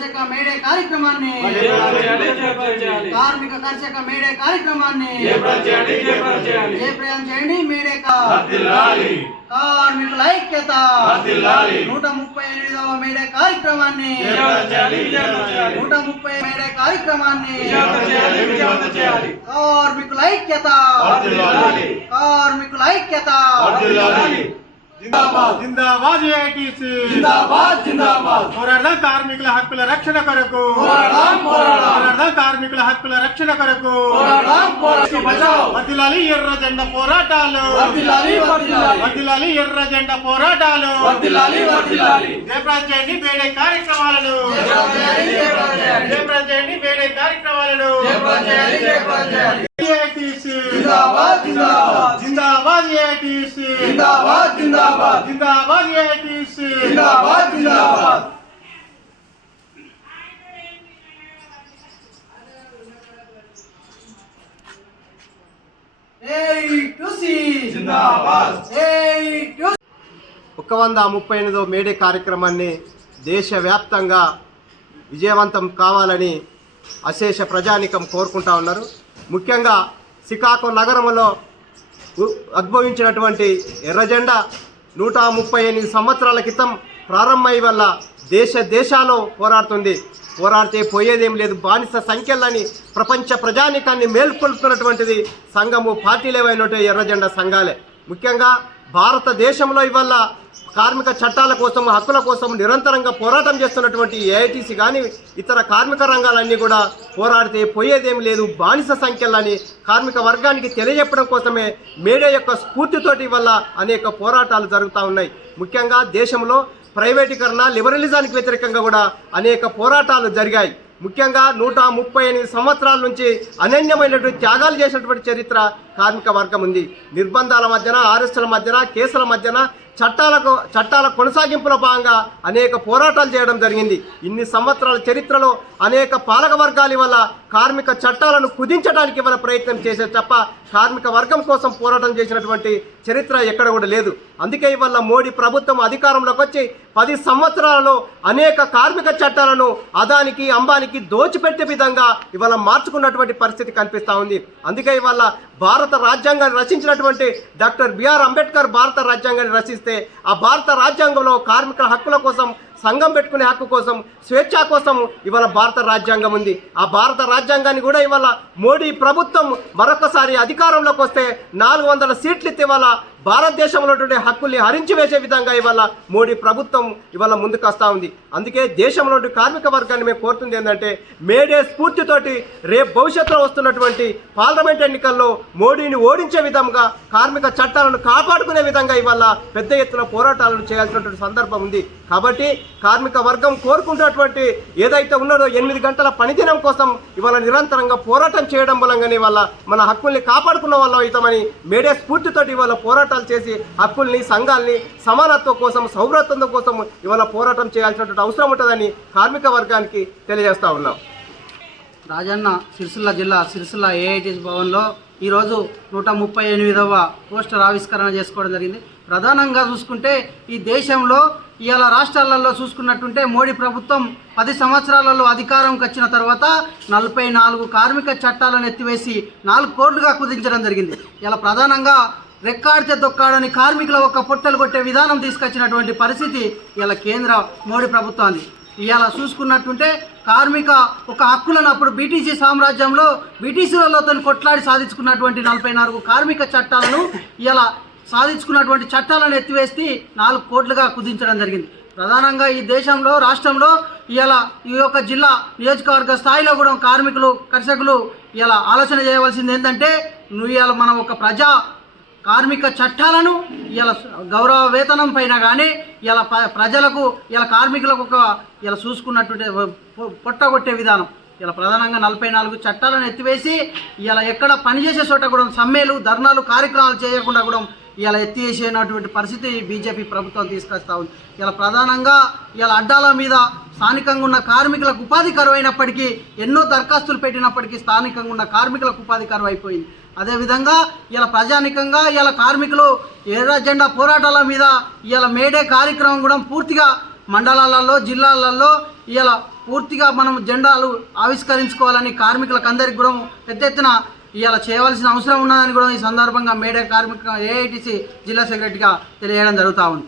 కర్షక మేడే కార్యక్రమాన్ని కార్మిక కర్షక మేడే కార్యక్రమాన్ని జయప్రదం చేయండి. మేడే కార్మికుల ఐక్యత 138వ మేడే కార్యక్రమాన్ని 130 మేడే కార్యక్రమాన్ని కార్మికుల ఐక్యత కార్మికుల ఐక్యత జిందాబాద్ జిందాబాద్ ఏఐటీసీ జిందాబాద్ జిందాబాద్ పోరాడదాం కార్మికుల హక్కుల రక్షణ కొరకు పోరాడదాం కార్మికుల హక్కుల రక్షణ కొరకు వర్ధిల్లాలి ఎర్ర జెండా పోరాటాలు వర్ధిల్లాలి ఎర్ర జెండా పోరాటాలు జయప్రదం చేయండి మేడే కార్యక్రమాలను జయప్రదం చేయండి మేడే కార్యక్రమాలను ఏఐటీసీ జిందాబాద్ జిందాబాద్ జిందాబాద్ ఏఐటీసీ జిందాబాద్ జిందాబాద్ జిందాబాద్ ఏఐటీసీ జిందాబాద్ జిందాబాద్ జిందాబాద్ 138వ మేడే కార్యక్రమాన్ని దేశవ్యాప్తంగా విజయవంతం కావాలని అశేష ప్రజానికం కోరుకుంటా ఉన్నారు. ముఖ్యంగా శ్రీకాకుళం నగరంలో ఉద్భవించినటువంటి ఎర్ర జెండా 138 సంవత్సరాల క్రితం ప్రారంభమై వల్ల దేశాల్లో పోరాడితే పోయేదేం లేదు. బానిస సంఖ్యలని ప్రపంచ ప్రజానికాన్ని మేల్కొల్పుతున్నటువంటిది సంఘము పార్టీలేవైనటువంటి ఎర్ర జెండా సంఘాలే. ముఖ్యంగా భారతదేశంలో ఇవాళ కార్మిక చట్టాల కోసం హక్కుల కోసం నిరంతరంగా పోరాటం చేస్తున్నటువంటి ఏఐటీసీ కానీ ఇతర కార్మిక రంగాలన్నీ కూడా పోరాడితే పోయేదేం లేదు బానిస సంఖ్యలని కార్మిక వర్గానికి తెలియజెప్పడం కోసమే మేడే యొక్క స్ఫూర్తితోటి వల్ల అనేక పోరాటాలు జరుగుతూ ఉన్నాయి. ముఖ్యంగా దేశంలో ప్రైవేటీకరణ లిబరలిజానికి వ్యతిరేకంగా కూడా అనేక పోరాటాలు జరిగాయి. ముఖ్యంగా 138 సంవత్సరాల నుంచి అనన్యమైనటువంటి త్యాగాలు చేసినటువంటి చరిత్ర కార్మిక వర్గం ఉంది. నిర్బంధాల మధ్యన ఆర్ఎస్ల మధ్యన కేసుల మధ్యన చట్టాల కొనసాగింపులో భాగంగా అనేక పోరాటాలు చేయడం జరిగింది. ఇన్ని సంవత్సరాల చరిత్రలో అనేక పాలక వర్గాల వల్ల కార్మిక చట్టాలను కుదించడానికి వల్ల ప్రయత్నం చేసే తప్ప కార్మిక వర్గం కోసం పోరాటం చేసినటువంటి చరిత్ర ఎక్కడ కూడా లేదు. అందుకే ఇవాళ మోడీ ప్రభుత్వం అధికారంలోకి వచ్చి 10 సంవత్సరాలలో అనేక కార్మిక చట్టాలను అదానికి అంబానికి దోచిపెట్టే విధంగా ఇవాళ మార్చుకున్నటువంటి పరిస్థితి కనిపిస్తూ ఉంది. అందుకే ఇవాళ భారత రాజ్యాంగాన్ని రచించినటువంటి డాక్టర్ బిఆర్ అంబేద్కర్ భారత రాజ్యాంగాన్ని రచిస్తే ఆ భారత రాజ్యాంగంలో కార్మికుల హక్కుల కోసం సంఘం పెట్టుకునే హక్కు కోసం స్వేచ్ఛ కోసం ఇవాళ భారత రాజ్యాంగం ఉంది. ఆ భారత రాజ్యాంగాన్ని కూడా ఇవాళ మోడీ ప్రభుత్వం మరొకసారి అధికారంలోకి వస్తే 400 సీట్లు ఇవాళ భారతదేశంలో హక్కుల్ని హరించి వేసే విధంగా ఇవాళ మోడీ ప్రభుత్వం ఇవాళ ముందుకు వస్తూ ఉంది. అందుకే దేశంలో కార్మిక వర్గాన్ని మేము కోరుతుంది ఏంటంటే మేడే స్ఫూర్తితోటి రేపు భవిష్యత్తులో వస్తున్నటువంటి పార్లమెంట్ ఎన్నికల్లో మోడీని ఓడించే విధంగా కార్మిక చట్టాలను కాపాడుకునే విధంగా ఇవాళ పెద్ద ఎత్తున పోరాటాలను చేయాల్సినటువంటి సందర్భం ఉంది. కాబట్టి కార్మిక వర్గం కోరుకుంటున్నటువంటి ఏదైతే ఉన్నదో 8 గంటల పనిదినం కోసం ఇవాళ నిరంతరంగా పోరాటం చేయడం మూలంగానే ఇవాళ మన హక్కుల్ని కాపాడుకున్న వాళ్ళం అవుతామని మేడే స్ఫూర్తితోటి ఇవాళ పోరాటాలు చేసి హక్కుల్ని సంఘాలని సమానత్వం కోసం సౌభ్రత్వం కోసం ఇవాళ పోరాటం చేయాల్సినటువంటి అవసరం ఉంటుందని కార్మిక వర్గానికి తెలియజేస్తా ఉన్నాం. రాజన్న సిరిసిల్ల జిల్లా సిరిసిల్ల ఏఐటీసీ భవన్లో ఈరోజు 138వ పోస్టర్ ఆవిష్కరణ చేసుకోవడం జరిగింది. ప్రధానంగా చూసుకుంటే ఈ దేశంలో ఇవాళ రాష్ట్రాలలో చూసుకున్నట్టుంటే మోడీ ప్రభుత్వం 10 సంవత్సరాలలో అధికారంకి వచ్చిన తర్వాత 44 కార్మిక చట్టాలను ఎత్తివేసి 4 కోట్లుగా కుదించడం జరిగింది. ఇలా ప్రధానంగా రెక్కాడితే దొక్కాడని కార్మికుల ఒక పొట్టలు కొట్టే విధానం తీసుకొచ్చినటువంటి పరిస్థితి ఇలా కేంద్ర మోడీ ప్రభుత్వాన్ని. ఇవాళ చూసుకున్నట్టుంటే కార్మిక ఒక హక్కులను అప్పుడు బ్రిటిష్ సామ్రాజ్యంలో బ్రిటిషులతో కొట్లాడి సాధించుకున్నటువంటి 44 కార్మిక చట్టాలను ఇలా సాధించుకున్నటువంటి చట్టాలను ఎత్తివేసి 4 కోట్లుగా కుదించడం జరిగింది. ప్రధానంగా ఈ దేశంలో రాష్ట్రంలో ఇలా ఈ యొక్క జిల్లా నియోజకవర్గ స్థాయిలో కూడా కార్మికులు కర్షకులు ఇలా ఆలోచన చేయవలసింది ఏంటంటే ఇవాళ మనం ఒక ప్రజా కార్మిక చట్టాలను ఇలా గౌరవ వేతనం పైన కానీ ఇలా ప్రజలకు ఇలా కార్మికులకు ఒక ఇలా చూసుకున్నట్టుంటే పొట్టగొట్టే విధానం ఇలా ప్రధానంగా 44 చట్టాలను ఎత్తివేసి ఇలా ఎక్కడ పనిచేసే చోట కూడా సమ్మెలు ధర్నాలు కార్యక్రమాలు చేయకుండా కూడా ఇలా ఎత్తివేసేటువంటి పరిస్థితి బీజేపీ ప్రభుత్వం తీసుకొస్తా ఉంది. ఇలా ప్రధానంగా ఇలా అడ్డాల మీద స్థానికంగా ఉన్న కార్మికులకు ఉపాధి కరువు అయినప్పటికీ ఎన్నో దరఖాస్తులు పెట్టినప్పటికీ స్థానికంగా ఉన్న కార్మికులకు ఉపాధి కరువు అయిపోయింది. అదేవిధంగా ఇలా ప్రజానికంగా ఇలా కార్మికులు ఎర్ర జెండా పోరాటాల మీద ఇలా మేడే కార్యక్రమం కూడా పూర్తిగా మండలాలలో జిల్లాలలో ఇలా పూర్తిగా మనం జెండాలు ఆవిష్కరించుకోవాలని కార్మికులకు అందరికీ కూడా పెద్ద ఎత్తున ఇవాళ చేయవలసిన అవసరం ఉన్నదని కూడా ఈ సందర్భంగా మేడే కార్మిక ఏఐటీసీ జిల్లా సెక్రటరీగా తెలియజేయడం జరుగుతూ ఉంది.